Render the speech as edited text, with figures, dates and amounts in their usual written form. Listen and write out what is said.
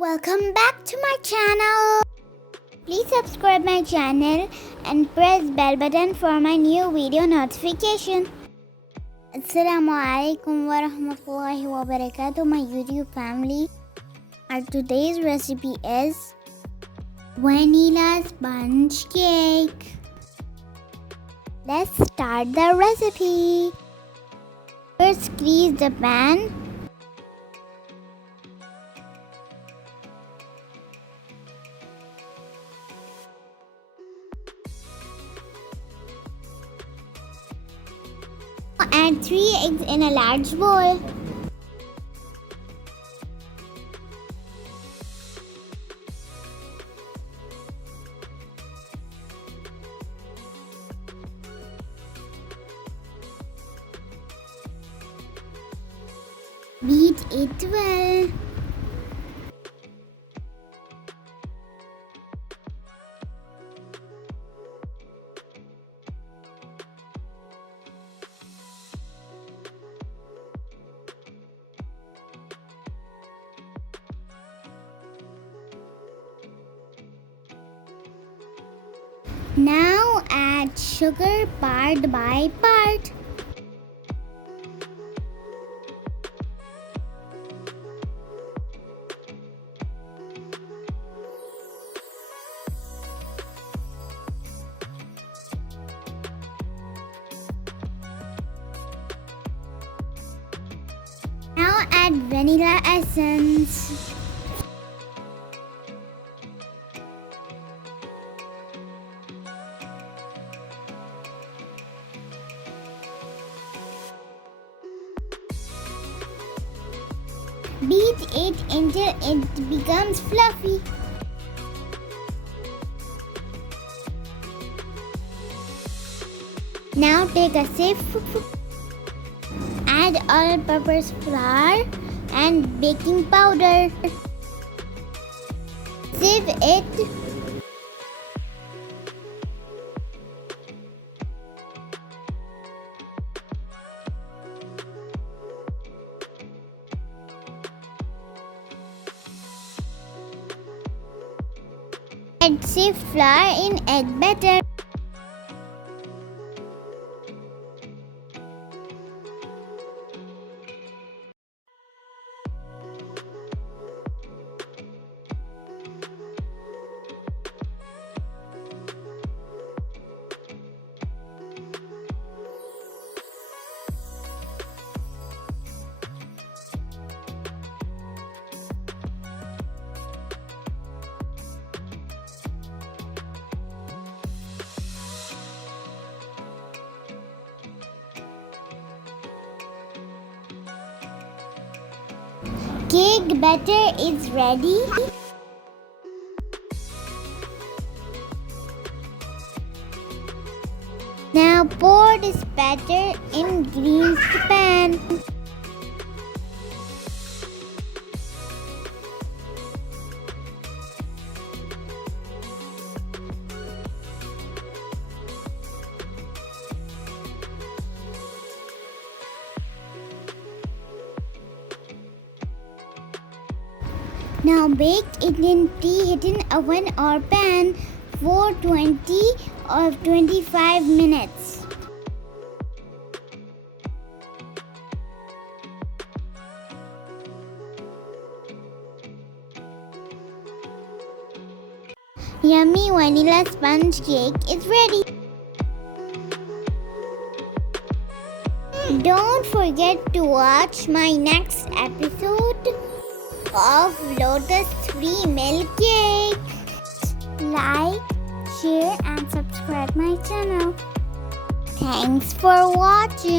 Welcome back to my channel. Please subscribe my channel and press bell button for my new video notification. Asalamualaikum warahmatullahi wabarakatuh, my YouTube family. Our today's recipe is vanilla sponge cake. Let's start the recipe. First, grease the pan. Add 3 eggs in a large bowl. Beat it well. Now add sugar part by part. Now add vanilla essence. Beat it until it becomes fluffy. Now take a sieve, add all-purpose flour and baking powder. Sieve it. Add sieved flour in egg batter. Cake batter is ready. Now pour this batter in greased pan. Now bake it in preheated oven or pan for 20 or 25 minutes. Yummy vanilla sponge cake is ready. Don't forget to watch my next episode of Lotus 3 milk cake. Like, share and subscribe my channel. Thanks for watching.